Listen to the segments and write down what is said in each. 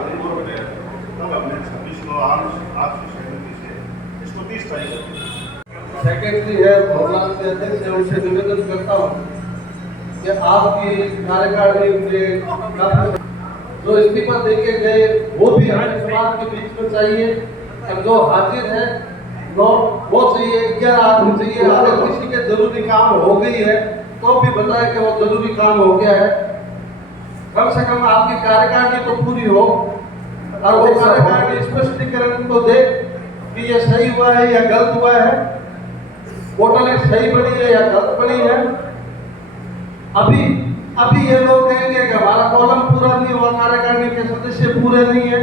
तब हमने 26 को आपसी सहमति से इसको 30 तारीख को सेक्रेटरी है भवनाथ के अध्यक्ष है, उनसे निवेदन करता हूँ कि आपकी कार्यकारिणी में जो इस्तीफा देके गए वो भी हमें समाज के बीच में चाहिए, और जो हाजिर है वो चाहिए, 11 आदमी चाहिए। अगर किसी के जरूरी काम हो गई है तो भी बताए कि वो जरूरी काम हो गया है। कम से कम आपकी कार्यकारिणी तो पूरी हो और वो कार्यकारिणी स्पष्टीकरण तो दे कि ये सही हुआ है या गलत हुआ है, वोटर लिस्ट सही बनी है या गलत बनी है। अभी ये लोग कहेंगे कि हमारा कॉलम पूरा नहीं हुआ, कार्यकारिणी के सदस्य पूरे नहीं है,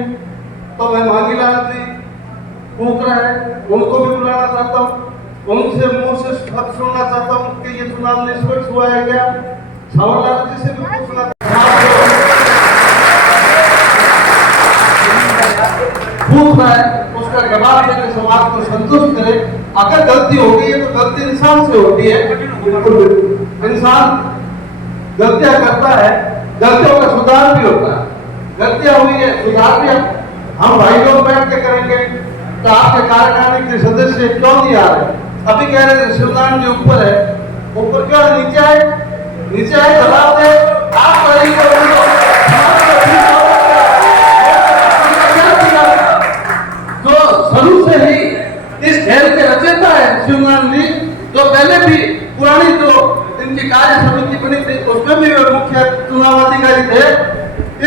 तो मैं मांगीलाल जी पूछ रहा है उनको भी बुलाना चाहता हूँ, उनसे मुंह से सुनना चाहता हूँ कि ये चुनाव निष्पक्ष हुआ है क्या। सावरलाल जी से भी पूछना पूछ रहा है, उसका जवाब देकर समाज को संतुष्ट करे। अगर गलती हो गई है तो गलती इंसान से होती है, इंसान गलतियां करता है, गलतियों का सुधार भी होता है। गलतियां हुई है, सुधार भी हम भाई लोग बैठ के करेंगे। तो आपके कार्यकारिणी के सदस्य क्यों नहीं आ रहे? अभी कह रहे थे शिवनारायण जी ऊपर है, ऊपर क्यों नीचे आए? नीचे आए दबाव दे आप जो शुरू से ही इस खेल के रचयिता है शिवनारायण जी, तो पहले भी पुरानी जो इनकी कार्य समिति बनी थी उसमें भी मुख्य चुनाव अधिकारी थे,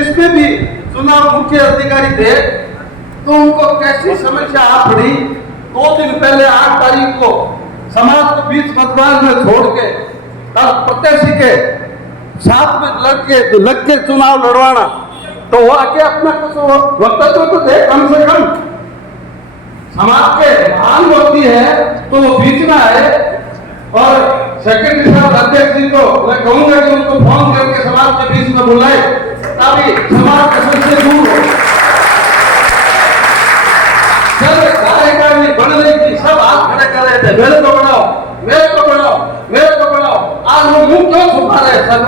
इसमें भी चुनाव मुख्य अधिकारी थे। तो उनको कैसी समस्या आ पड़ी? 2 दिन पहले 8 तारीख को समाज को बीच मतदान में छोड़ के और प्रत्याशी के साथ में लग के चुनाव लड़वाना, तो वो आके अपना कुछ वक्तव्य तो दे कम से कम। समाज के महान व्यक्ति है तो वो बीच में आए। और सेक्रेटरी साहब अध्यक्ष जी को मैं कहूंगा कि उनको फोन करके समाज के बीच में बुलाए ताकि समाज के सबसे दूर हो। सब कार्यकारिणी बन रही थी, सब हाथ खड़े कर रहे थे, मेरे को बढ़ाओ, मेरे को बढ़ाओ, मेरे को बढ़ाओ। आज वो मुंह क्यों छुपा रहे सब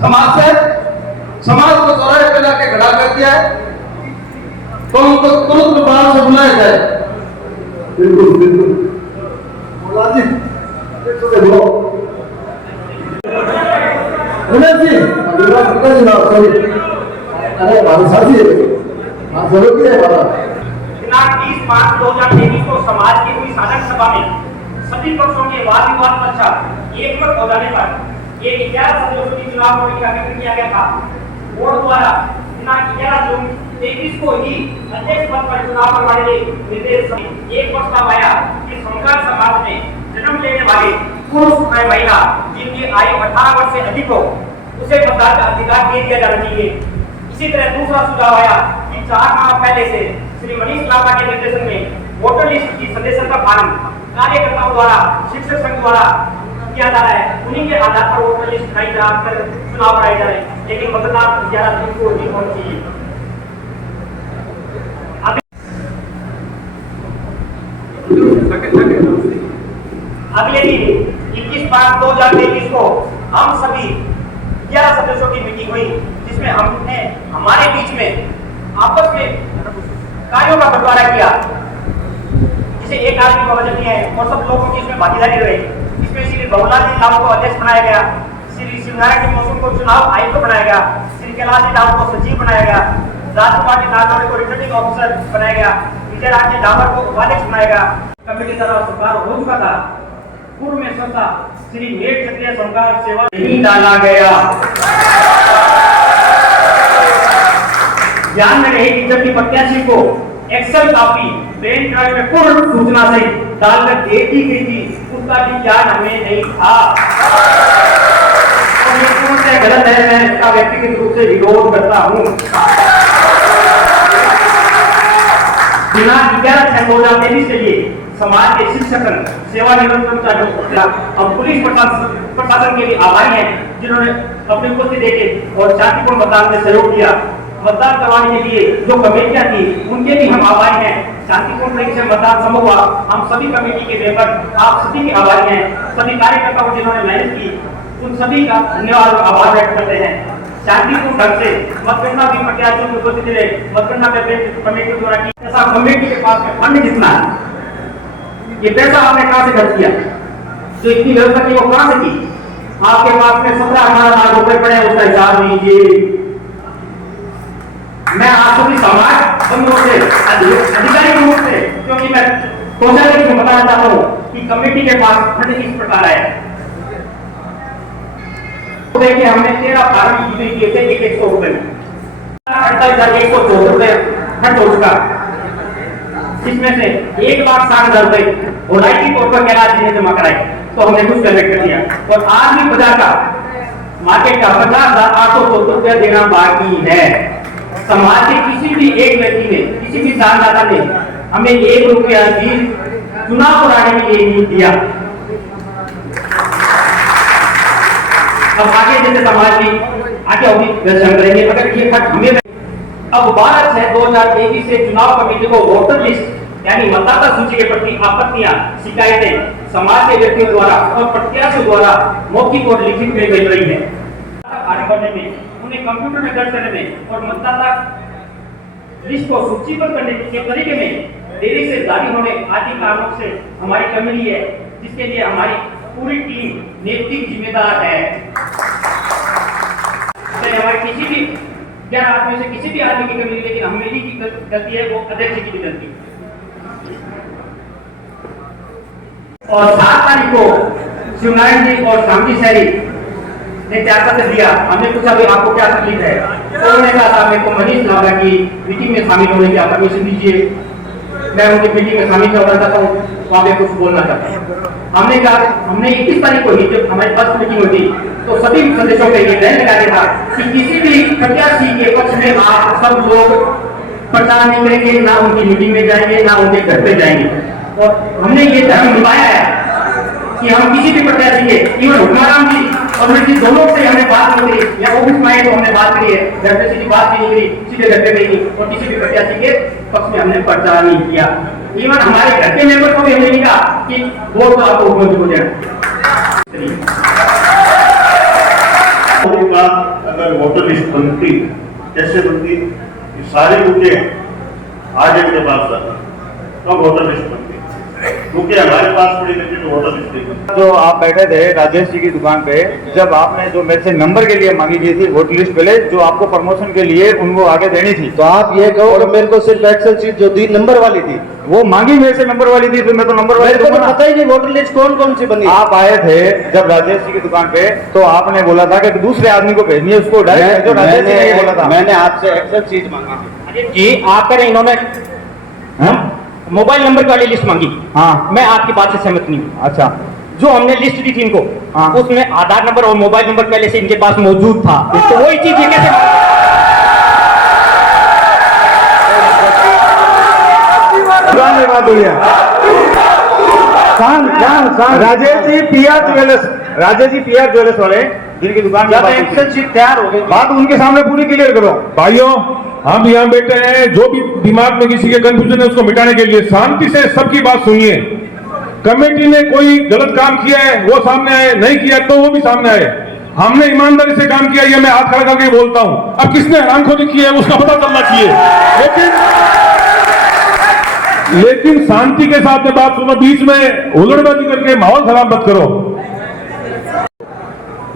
समाज से? समाज को चौराहे पे लाके खड़ा कर दिया है, तो उनको तुरंत बाहर से बुलाया जाए। बिल्कुल बिल्कुल जी अरे बाबू साथी जरूरी है बाबा। 30/5/2023 को समाज की हुई साधक सभा में सभी पक्षों के वाद विवाद पश्चात एकमत हो जाने पर एक 11 सदस्यों की चुनाव बोर्ड का गठन किया गया था। बोर्ड द्वारा दिनांक 11 जून 23 को ही अध्यक्ष पद पर चुनाव करवाने के निर्देश एक प्रस्ताव आया कि संघार समाज में जन्म लेने वाले पुरुष या महिला जिनकी आयु 18 वर्ष से अधिक हो उसे मतदान का अधिकार दे दिया जाना चाहिए। इसी तरह दूसरा सुझाव आया कि 4 माह पहले से श्री मनीष लांबा के निर्देशन में वोटर लिस्ट की सदस्यता फॉर्म कार्यकर्ताओं द्वारा शिक्षक संघ द्वारा किया जा रहा है, उन्हीं के आधार पर वोटर लिस्ट बनाई जाकर चुनाव कराए जा रहे हैं, लेकिन मतदान 11 जून को ही होना चाहिए। अगले दिन 21/5/2023 को हम सभी 11 सदस्यों की मीटिंग हुई, जिसमें हमने हमारे बीच में आपस में कार्यों का बंटवारा किया, जिसे एक आदमी को वजन दिया है और सब लोगों की इसमें भागीदारी रही। इसमें श्री भवनाथ जी राव को अध्यक्ष बनाया गया, श्री शिवनारायण जी मौसम को चुनाव आयुक्त बनाया गया, श्री कैलाश जी राव को सचिव बनाया गया, राजकुमार जी नागौड़े को रिटर्निंग ऑफिसर बनाया गया, विजय राज जी डावर को उपाध्यक्ष बनाया गया। कमेटी द्वारा सुधार हो चुका था। पूर्व में संस्था श्री मेट क्षत्रिय संघार सेवा नहीं डाला गया। ध्यान में रहे कि जब भी प्रत्याशी को एक्सेल कॉपी पेन ड्राइव में पूर्ण सूचना से डालकर दे दी गई थी, उसका भी ज्ञान हमें नहीं था। और ये पूर्ण से गलत है, मैं इसका व्यक्तिगत रूप से विरोध करता हूँ। दिनांक 11/6/2023 से ये समाज के शिक्षक सेवानिवृत्त कर्मचारियों और पुलिस प्रशासन के लिए आभारी हैं, जिन्होंने अपनी उपस्थिति देके और शांतिपूर्ण मतदान में सहयोग किया। मतदान करवाने के लिए जो कमेटियां थी उनके भी हम आभारी हैं। शांतिपूर्ण तरीके से मतदान संभव हुआ। हम सभी कमेटी के मेंबर आप सभी के आभारी हैं। सभी कार्यकर्ताओं जिन्होंने मेहनत की उन सभी का धन्यवाद और आभार व्यक्त करते हैं। शांतिपूर्ण ढंग से मतगणना भी प्रत्याशियों की उपस्थिति में मतगणना कमेटी द्वारा की। ऐसा कमेटी के पास में फंड कितना है, ये पैसा आपने कहां से खर्च किया, जो इतनी व्यवस्था की वो कहां से की? आपके पास में 17-18 लाख रुपए पड़े, उसका हिसाब लीजिए। मैं आप सभी समाज बंधुओं से, अधिकारी रूप से, क्योंकि मैं कौशल को बताना चाहता हूँ कि कमेटी के पास फंड इस प्रकार है। तो देखिए हमने 13 फार्म बिक्री किए थे 100 रुपए में, 48,174 रुपए खर्च हो चुका। इसमें से 1,60,000 रुपए ओलाइटी कोर्ट पर कैलाश जी ने जमा कराए, तो हमने कुछ कलेक्ट कर दिया। और आज भी बाजार का मार्केट का 50,870 रुपया देना बाकी है। समाज के किसी भी एक व्यक्ति ने, किसी भी दानदाता ने हमें 1 रुपया भी चुनाव कराने के लिए नहीं दिया। अब आगे जैसे समाज की आगे अभी दर्शन करेंगे, अगर ये खर्च हमें अब 12/6/2021 से चुनाव कमेटी को वोटर लिस्ट यानी मतदाता सूची के प्रति आपत्तियां, शिकायतें समाज के व्यक्तियों द्वारा और प्रत्याशियों द्वारा मौखिक और लिखित में मिल रही है। आगे बढ़ने में, उन्हें कंप्यूटर में दर्ज करने में और मतदाता लिस्ट को सूचीबद्ध करने के तरीके में देरी से जारी होने आदि कारणों से हमारी कमी है, जिसके लिए हमारी पूरी टीम नैतिक जिम्मेदार है। हमारे किसी भी 11 आदमी से किसी भी आदमी की कमी, लेकिन मेरी की गलती है, वो अध्यक्ष की भी गलती है। और 7 तारीख को शिवनारायण जी और शांति शहरी ने त्याग पत्र दिया। हमने पूछा भाई आपको क्या तकलीफ है, तो उन्होंने कहा साहब मेरे को मनीष लावड़ा की मीटिंग में शामिल होने की आप परमिशन दीजिए, मैं उनकी मीटिंग में शामिल होना चाहता हूँ, वहाँ पे कुछ बोलना चाहता हूँ। हमने कहा, हमने 21 तारीख को ही जब हमारी फर्स्ट मीटिंग हुई तो सभी सदस्यों के ये तय लगाया था कि किसी भी प्रत्याशी के पक्ष में आप सब लोग प्रचार नहीं करेंगे, ना उनकी मीटिंग में जाएंगे, ना उनके घर पे जाएंगे। और हमने ये धर्म निभाया है कि हम किसी भी प्रत्याशी के, इवन हुक्माराम जी और मैं दोनों से हमने बात नहीं करी, या ऑफिस में आए तो हमने बात करी है, घर पे सीधी बात भी नहीं करी, सीधे घर पे गई नहीं, और किसी भी प्रत्याशी के पक्ष में हमने प्रचार नहीं किया। इवन हमारे घर के मेंबर को भी हमने नहीं कहा कि वोट तो आपको हुकूमत को देना। अगर वोटर लिस्ट बनती, कैसे बनती, सारे मुद्दे आज इनके पास तो वोटर लिस्ट बनती, क्योंकि हमारे पास पड़ी रहती तो वोटर लिस्ट नहीं। जो आप बैठे थे राजेश जी की दुकान पे, जब आपने जो मेरे से नंबर के लिए मांगी गई थी वोटर लिस्ट पहले जो आपको प्रमोशन के लिए उनको आगे देनी थी, तो आप ये कहो कि मेरे को सिर्फ एक्सेल शीट जो दी नंबर वाली थी, वो मांगी मेरे से नंबर वाली थी, फिर मैं तो नंबर वाली मेरे को तो पता ही नहीं वोटर लिस्ट कौन कौन सी बनी। आप आए थे जब राजेश जी की दुकान पे, तो आपने बोला था कि दूसरे आदमी को भेजनी है, उसको डायरेक्ट जो राजेश जी ने ये बोला था। मैंने आपसे एक्सेल शीट मांगा जी, आप कह रहे इन्होंने मोबाइल नंबर वाली लिस्ट मांगी। हाँ, मैं आपकी बात से सहमत नहीं हूँ। अच्छा, जो हमने लिस्ट दी थी इनको, हाँ, उसमें आधार नंबर और मोबाइल नंबर पहले से इनके पास मौजूद था, तो वही चीज ये कैसे बात हुई है। राजेश जी पीआर ज्वेलर्स वाले जिनकी दुकान में एक्सेल शीट तैयार हो गई, बात उनके सामने पूरी क्लियर करो। भाइयों, हम यहाँ बैठे हैं, जो भी दिमाग में किसी के कंफ्यूजन है उसको मिटाने के लिए शांति से सबकी बात सुनिए। कमेटी ने कोई गलत काम किया है वो सामने आए, नहीं किया तो वो भी सामने आए। हमने ईमानदारी से काम किया, ये मैं हाथ खड़ा करके बोलता हूँ। अब किसने हरामखोरी की है उसका पता चलना चाहिए, लेकिन शांति के साथ में बात सुनो, बीच में हुल्लड़बाजी करके माहौल खराब मत करो।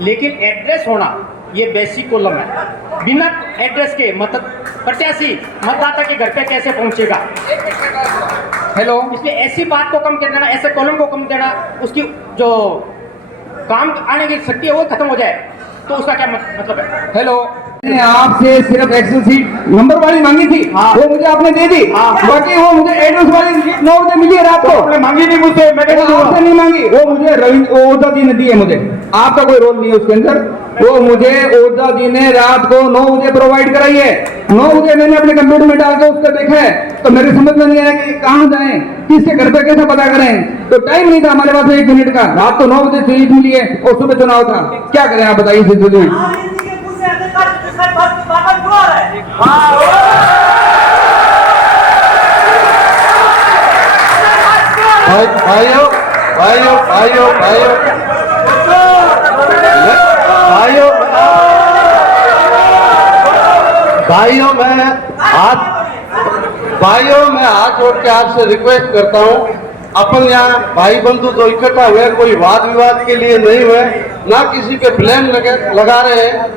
लेकिन एड्रेस होना ये बेसिक कॉलम है। बिना एड्रेस के प्रत्याशी मतदाता के घर पे कैसे पहुंचेगा? हेलो, इसलिए ऐसी बात को कम कर देना, ऐसे कॉलम को कम देना, उसकी जो काम आने की शक्ति है वो खत्म हो जाए, तो उसका क्या मतलब है? हेलो, आपसे सिर्फ एक्सेल शीट नंबर वाली मांगी थी, हाँ, वो मुझे आपने दे दी, हाँ, बाकी वो मुझे एड्रेस वाली 9 बजे मिली है रात को। आपने मांगी नहीं मुझसे, मैं आपसे नहीं मांगी, वो मुझे रविंद्र ओझा जी ने दी है, मुझे आपका कोई रोल नहीं है उसके अंदर। वो मुझे ओझा जी ने रात को 9 बजे प्रोवाइड कराई है। 9 बजे मैंने अपने कंप्यूटर में डाल के उसको देखा है, तो मेरे समझ में नहीं आया कि कहाँ जाएं, किसके घर पे कैसे पता करें, तो टाइम नहीं था हमारे पास 1 मिनट का। रात को 9 बजे सीट मिली है और सुबह चुनाव था, क्या करें आप बताइए इस स्थिति में। भाइयों भाइयों भाइयों भाइयों भाइयों भाइयों मैं हाथ जोड़ के आपसे रिक्वेस्ट करता हूँ, अपन यहाँ भाई बंधु जो इकट्ठा हुए कोई वाद विवाद के लिए नहीं हुए, ना किसी पे ब्लेम लगा रहे हैं।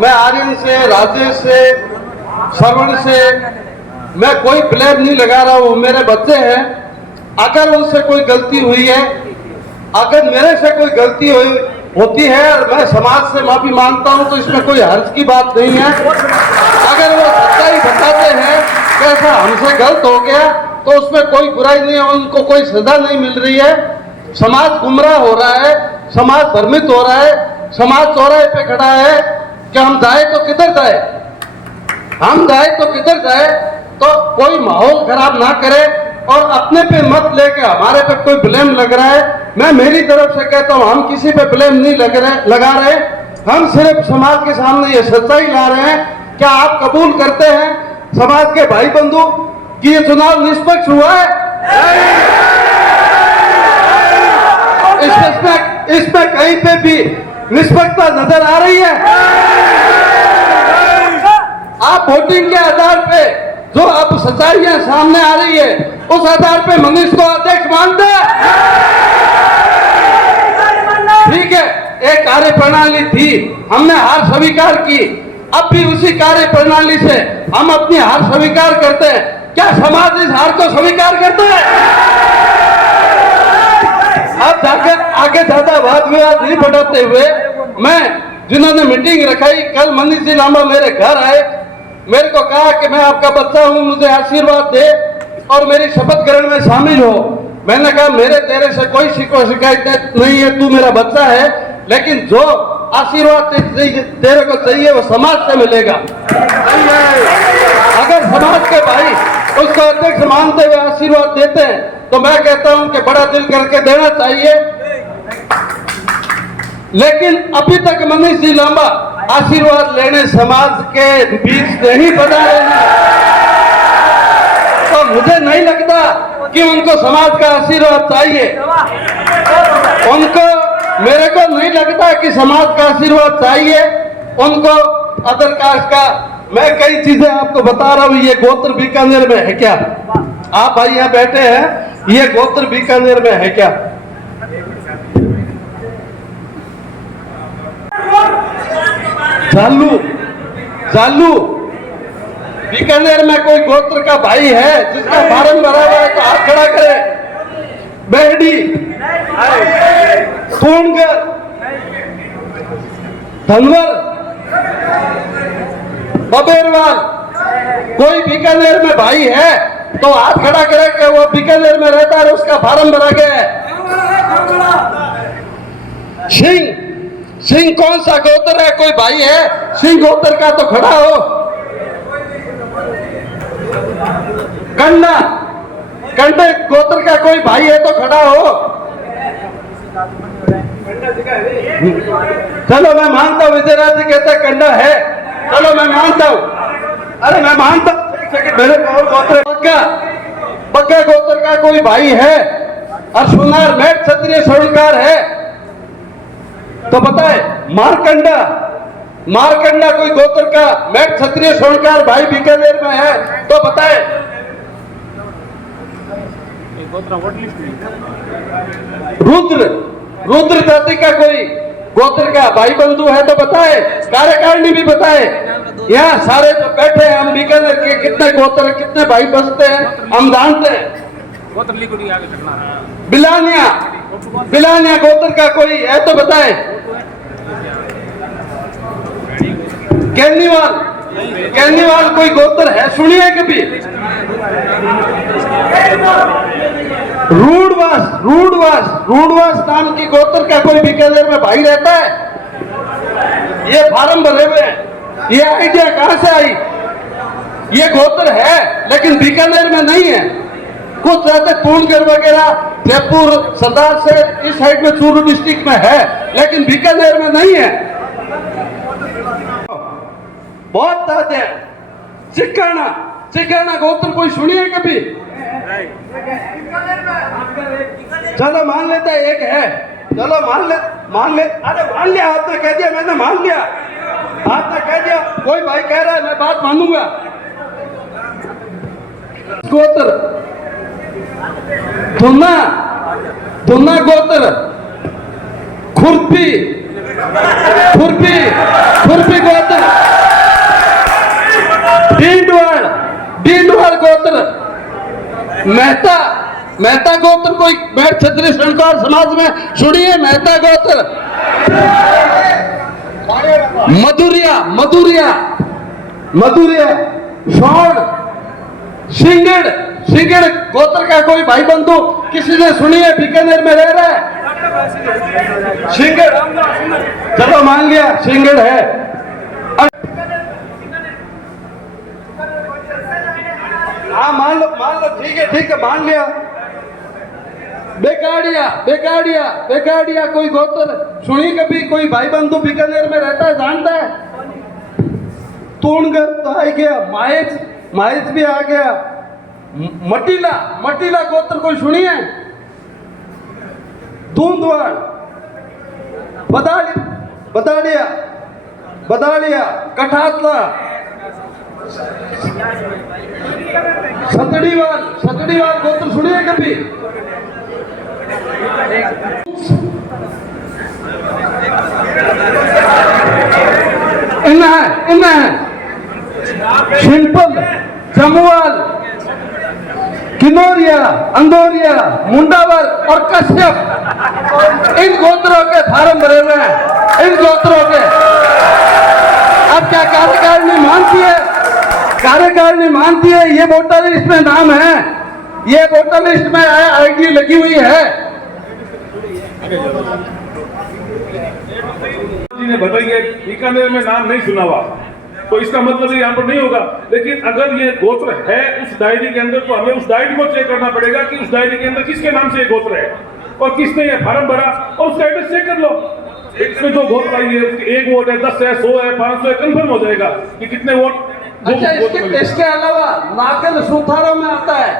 मैं आर्यन से, राजेश से, श्रवण से मैं कोई ब्लेम नहीं लगा रहा हूँ। मेरे बच्चे हैं, अगर उनसे कोई गलती हुई है, अगर मेरे से कोई गलती होती है और मैं समाज से माफी मांगता हूं तो इसमें कोई हर्ज की बात नहीं है। अगर वो सच्चाई बताते हैं कि ऐसा हमसे गलत हो गया तो उसमें कोई बुराई नहीं है, उनको कोई सजा नहीं मिल रही है। समाज गुमराह हो रहा है, समाज भ्रमित हो रहा है, समाज चौराहे पे खड़ा है कि हम जाए तो किधर जाए, हम जाए तो किधर जाए। तो कोई माहौल खराब ना करे और अपने पे मत लेके हमारे पे कोई ब्लेम लग रहा है। मैं मेरी तरफ से कहता हूं, हम किसी पे ब्लेम नहीं लगा रहे, हम सिर्फ समाज के सामने ये सच्चाई ला रहे हैं। क्या आप कबूल करते हैं समाज के भाई बंधु कि ये चुनाव निष्पक्ष हुआ है? इसमें कहीं पे भी निष्पक्षता नजर आ रही है? आप वोटिंग के आधार पे जो अब सच्चाइयां सामने आ रही है उस आधार पे मनीष को अध्यक्ष मानते हैं? ठीक है, एक कार्य प्रणाली थी, हमने हार स्वीकार की, अब भी उसी कार्य प्रणाली से हम अपनी हार स्वीकार करते हैं। क्या समाज इस हार को स्वीकार करता है? अब जाकर आगे ज्यादा वाद विवाद नहीं बढ़ाते हुए, मैं जिन्होंने मीटिंग रखाई, कल मनीष जी लांबा मेरे घर आए, मेरे को कहा कि मैं आपका बच्चा हूं, मुझे आशीर्वाद दे और मेरी शपथ ग्रहण में शामिल हो। मैंने कहा मेरे तेरे से कोई शिकायत नहीं है, तू मेरा बच्चा है, लेकिन जो आशीर्वाद तेरे को चाहिए वो समाज से मिलेगा। अगर समाज के भाई उसको अध्यक्ष मानते हुए आशीर्वाद देते हैं तो मैं कहता हूं कि बड़ा दिल करके देना चाहिए। लेकिन अभी तक मनीष जी लांबा आशीर्वाद लेने समाज के बीच नहीं पधारे हैं, तो मुझे नहीं लगता कि उनको समाज का आशीर्वाद चाहिए। उनको, मेरे को नहीं लगता कि समाज का आशीर्वाद चाहिए उनको, अदर कास्ट का। मैं कई चीजें आपको बता रहा हूं, ये गोत्र बीकानेर में है क्या? आप भाई यहाँ बैठे हैं, ये गोत्र बीकानेर में है क्या? जालू बीकानेर में कोई गोत्र का भाई है जिसका फार्म भरा हुआ है तो हाथ खड़ा करे। बेहडी, सोनगर, धनवर, बबेरवाल, कोई बीकानेर में भाई है तो हाथ खड़ा करे कि वो बीकानेर में रहता है, उसका फार्म भरा गया है। सिंह कौन सा गोत्र है? कोई भाई है सिंह गोत्र का तो खड़ा हो। कंडे गोत्र का कोई भाई है तो खड़ा हो। चलो मैं मानता हूँ, विजयराज जी कहते कंडा है, चलो मैं मानता हूँ। अरे मैं मानता हूँ, मेरे गोत्र पक्का गोत्र का कोई भाई है और सुनार मेट क्षत्रिय स्वर्णकार है तो बताए। मारकंडा कोई गोत्र का मेट क्षत्रिय स्वर्णकार भाई बीकानेर में है तो बताए। रुद्र जाति का कोई गोत्र का भाई बंधु है तो बताए, कार्यकारिणी भी बताए। यहाँ सारे तो बैठे हैं, हम बीकानेर के कितने गोत्र, कितने भाई बसते हैं हम जानते हैं। बिलानिया गोत्र का कोई है तो बताए। कैनीवाल कोई गोत्र है, सुनिए कभी? रूडवास नाम की गोत्र का कोई बीकानेर में भाई रहता है? ये फार्म भरे हुए हैं, ये आइडिया कहां से आई? ये गोत्र है लेकिन बीकानेर में नहीं है। कुछ रहते पूर्णगढ़ वगैरह, जयपुर, सरदार से इस साइड में चूरू डिस्ट्रिक्ट में है लेकिन बीकानेर में नहीं है। बहुत ताजे चिकाना गोत्र कोई सुनिए कभी? चलो मान लेते हैं एक है, चलो मान ले। अरे मान लिया, आपने कह दिया, मैंने मान लिया। आपने कह दिया, कोई भाई कह रहा है मैं बात मानूंगा। गोत्र धुना, धुना गोत्र, खुरपी, खुरपी, खुरपी गोत्र, डींडवाड़, डींडवाड़ गोत्र, मेहता, मेहता गोत्र कोई बैठ क्षत्रिय संस्कार समाज में सुनिए, मेहता गोत्र, मधुरिया, मधुरिया, मधुरिया, शौड़, सिंगड़, सिंगड़ गोत्र का कोई भाई बंधु किसी ने सुनिए बीकानेर में रह रहा है? सिंगड़, चलो मान लिया सिंगड़ है। हाँ मान लो, ठीक है मान लिया। बेकाड़िया, बेकाड़िया, बेकाड़िया कोई गोत्र सुनी कभी? कोई भाई बंधु बीकानेर में रहता है, जानता है? तूणगर तो आ गया, माइज, माइज भी आ गया। मटीला, मटीला गोत्र कोई सुनी है? दूंदवाड़, बदाली, बदालिया, बदालिया, कठातला, सतड़ीवाल, सतड़ीवाल गोत्र सुनिए कभी? इन्ना है, इन्ना है, सिंपल, जमुआल, किन्नौरिया, अंदौरिया, मुंडावर और कश्यप, इन गोत्रों के फार्म भरे हुए हैं, इन गोत्रों के। अब क्या कार्यकारिणी मानती है? कार्यकारिणी मानती है ये वोटर लिस्ट में नाम है, ये वोटर लिस्ट में आईडी लगी हुई है। जी ने बताई है बीकानेर में नाम नहीं सुना हुआ, तो इसका मतलब यहाँ पर नहीं होगा। लेकिन अगर ये गोत्र है उस डायरी के अंदर, तो हमें उस डायरी को चेक करना पड़ेगा कि उस डायरी के अंदर किसके नाम से ये गोत्र है और किसने ये फार्म भरा, और उसका एड्रेस चेक कर लो। इसमें जो गोत्र आई है उसके 1 वोट है, 10 है, 100 है, 500 है, कंफर्म हो जाएगा कि कितने वोट। अच्छा, इसके अलावा नागल सुथारों में आता है,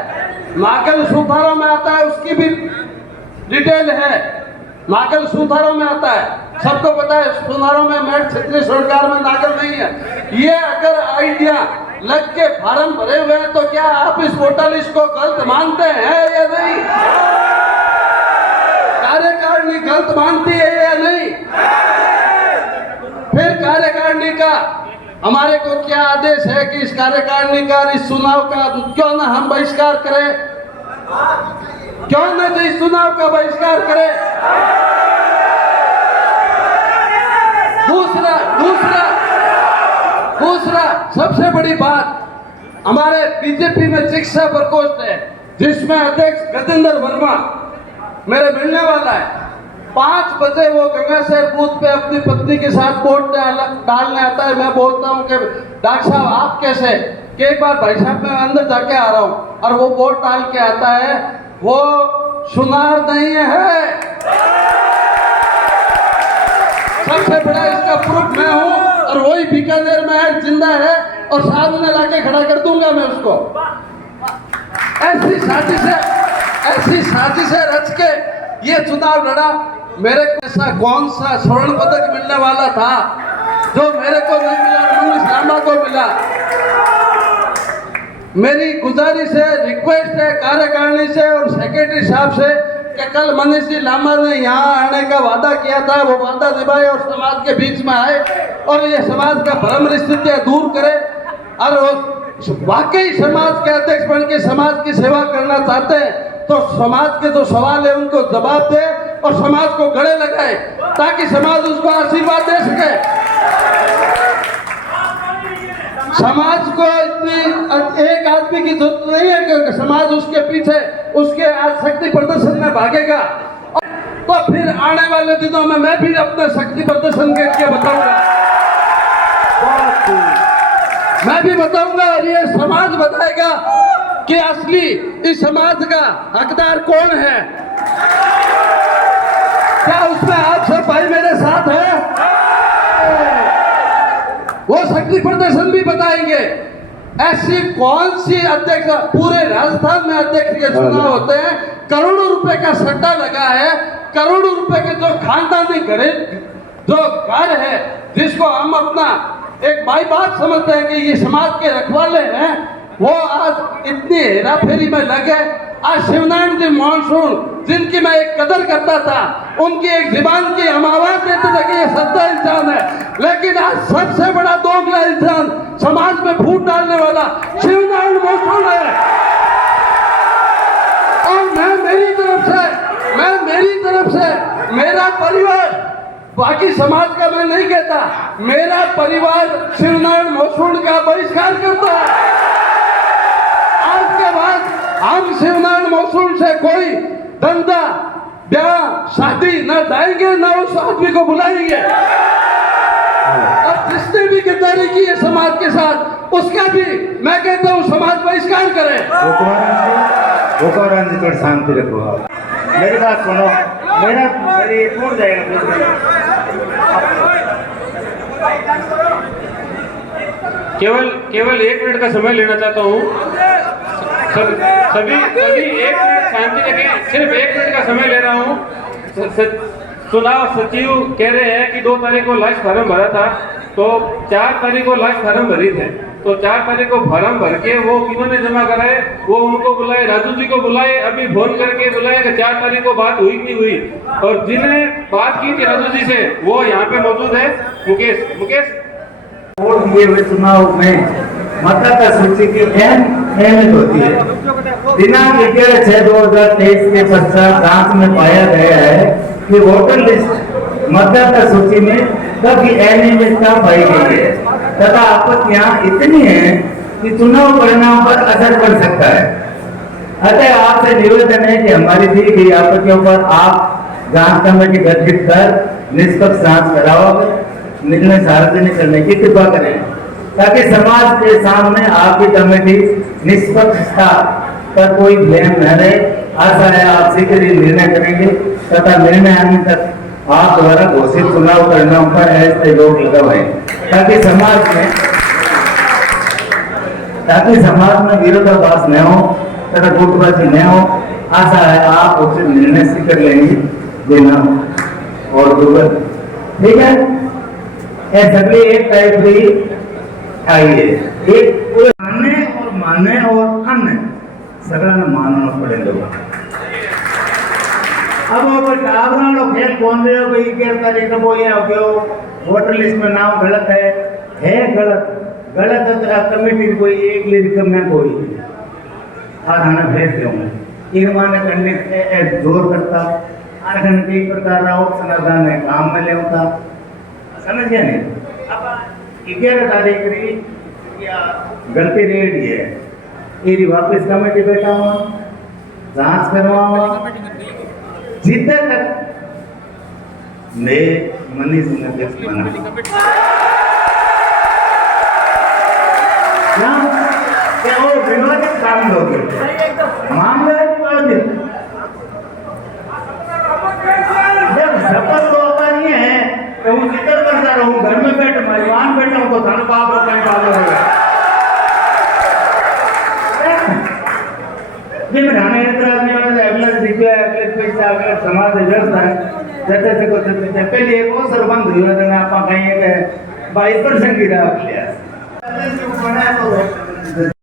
नागल सुथारों में आता है, उसकी भी डिटेल है। नागल सुथारों में आता है, सबको पता है सुथारों में मेट क्षत्रिय सरकार में नागल नहीं है। ये अगर आइडिया लग के फार्म भरे हुए हैं तो क्या आप इस वोटर लिस्ट को गलत मानते हैं या नहीं? कार्यकारिणी गलत मानती है या नहीं? फिर कार्यकारिणी का हमारे को क्या आदेश है कि इस कार्यकारिणी का, इस चुनाव का क्यों ना हम बहिष्कार करें? क्यों ना इस चुनाव का बहिष्कार करें? दूसरा दूसरा दूसरा सबसे बड़ी बात, हमारे बीजेपी में शिक्षा प्रकोष्ठ है जिसमें अध्यक्ष गजेंद्र वर्मा मेरे मिलने वाला है। 5 बजे वो गंगाशहर बूथ पे अपनी पत्नी के साथ वोट डालने आता है। मैं बोलता हूँ कि डॉक्टर साहब आप कैसे, कि एक बार भाई साहब मैं अंदर जाके आ रहा हूँ, और वो वोट डाल के आता है। वो सुनार नहीं है, सबसे बड़ा इसका प्रूफ मैं हूँ, और वही बीकानेर में है, जिंदा है, और सामने लाके खड़ा कर दूंगा मैं उसको। ऐसी साजिशें रच के ये चुनाव लड़ा। मेरे को ऐसा कौन सा स्वर्ण पदक मिलने वाला था जो मेरे को नहीं मिला, मनीष लांबा को मिला। मेरी गुजारिश है, रिक्वेस्ट है कार्यकारिणी से और सेक्रेटरी साहब से कि कल मनीष जी लांबा ने यहाँ आने का वादा किया था, वो वादा निभाए और समाज के बीच में आए और ये समाज का भ्रम स्थितियाँ दूर करे, और वाकई समाज के अध्यक्ष बन के समाज की सेवा करना चाहते हैं तो समाज के जो सवाल है उनको जवाब दे और समाज को गले लगाए ताकि समाज उसको आशीर्वाद दे सके। समाज को इतनी एक आदमी की जरूरत नहीं है कि समाज उसके पीछे उसके आज शक्ति प्रदर्शन में भागेगा। तो फिर आने वाले दिनों में मैं भी अपने शक्ति प्रदर्शन करके बताऊंगा, मैं भी बताऊंगा, और ये समाज बताएगा कि असली इस समाज का हकदार कौन है। क्या उसमें आप सब भाई मेरे साथ हैं? वो शक्ति प्रदर्शन भी बताएंगे। ऐसी कौन सी अध्यक्ष, पूरे राजस्थान में अध्यक्ष के चुनाव होते हैं, करोड़ों रुपए का सट्टा लगा है, करोड़ों रुपए के जो खानदानी घरे जो कार्य है जिसको हम अपना एक बाई बात समझते हैं कि ये समाज के रखवाले हैं, वो आज इतनी हेराफेरी में लगे। आज शिवनारायण जी मानसून जिनकी मैं एक कदर करता था, उनकी एक जुबान की हम आवाज देते थे कि ये सच्चा इंसान है, लेकिन आज सबसे बड़ा दोगला इंसान समाज में फूट डालने वाला शिवनारायण मानसून है। और मैं मेरी तरफ से मेरा परिवार, बाकी समाज का मैं नहीं कहता, मेरा परिवार शिवनारायण मानसून का बहिष्कार करता है। आज के बाद हम शिवनारायण मानसून से कोई धंधा ब्याह शादी न जाएंगे, न उस आदमी को बुलाएंगे। अब जिसने भी गद्दारी की है समाज के साथ, उसका भी मैं कहता हूँ समाज बहिष्कार करे। जी थोड़ी शांति रखो आप। मेरी बात सुनो, मेरी टूट जाएगा। केवल 1 मिनट का समय लेना चाहता हूँ। सभी 1 मिनट शांति रखें, सिर्फ 1 मिनट का समय ले रहा हूँ। चुनाव सचिव कह रहे हैं कि 2 तारीख को लास्ट फार्म भरा था, तो 4 तारीख को लास्ट फार्म भरी थे, तो 4 तारीख को फार्म भर के वो किन्होंने जमा कराए, वो उनको बुलाए, राजू जी को बुलाए, अभी फोन करके बुलाए कि 4 तारीख को बात हुई नहीं हुई। और जिन्हें बात की थी राजू जी से, वो यहाँ पे मौजूद है। मुकेश वोट दिए हुए चुनाव में मतदाता सूची की अहमियत होती है। दिनांक 11/6/2023 के पश्चात जांच में पाया गया है कि वोटर लिस्ट मतदाता सूची में काफी अनियमितता पाई गई है तथा आपत्तियां इतनी हैं कि चुनाव परिणाम पर असर पड़ सकता है। अतः आपसे निवेदन है कि हमारी दी गई आपत्तियों पर आप जांच कमेटी गठित कर निष्पक्ष जांच कराओगे, निर्णय सार्वजनिक करने की कृपा करें, ताकि समाज के सामने आपकी कमेटी निष्पक्षता पर कोई ब्लेम न रहे। आशा है आप शीघ्र ही निर्णय करेंगे तथा निर्णय आने तक आप द्वारा घोषित चुनाव परिणाम पर ऐसे रोक लगाएं, ताकि समाज में विरोधाभास न हो तथा गुटबाजी न हो। आशा है आप उचित निर्णय शीघ्र लेंगे देना और दुर्गत। ठीक है, ये सगळे एक टाइप की आइए, एक माने और अन्य सगळ्यांना मानना पडेल। अब वो टावरानो खेल कौन रहे हो भाई 11 तारीख को बोले हो क्यों वोटर लिस्ट में नाम गलत है गलत है कमेटी कोई एक लिख में कोई आना भेज दूं तीर्मान करने जोर करता आखन कई प्रकार समाधान है काम में ले होता समझ गया नहीं। अब 11 तारीख की गलती रेडी है ये वापस कमेटी बैठा हुआ जांच करवावा जितने तक मैं मनीष अध्यक्ष बना क्या वो विवादित काम हो गए मामला विवादित जब शपथ तो अपनी है तो मैं जिक्र करता रहूं घर में बैठ मेहमान बैठा हूं तो धन बाप अपने पालो होगा जिम राणे एतराज ने वाला अगला दिखला अगले पैसा अगला समाज व्यवस्था है जैसे से को पहले एक और सरबंध हुआ था आपा कहीं 22% गिरा लिया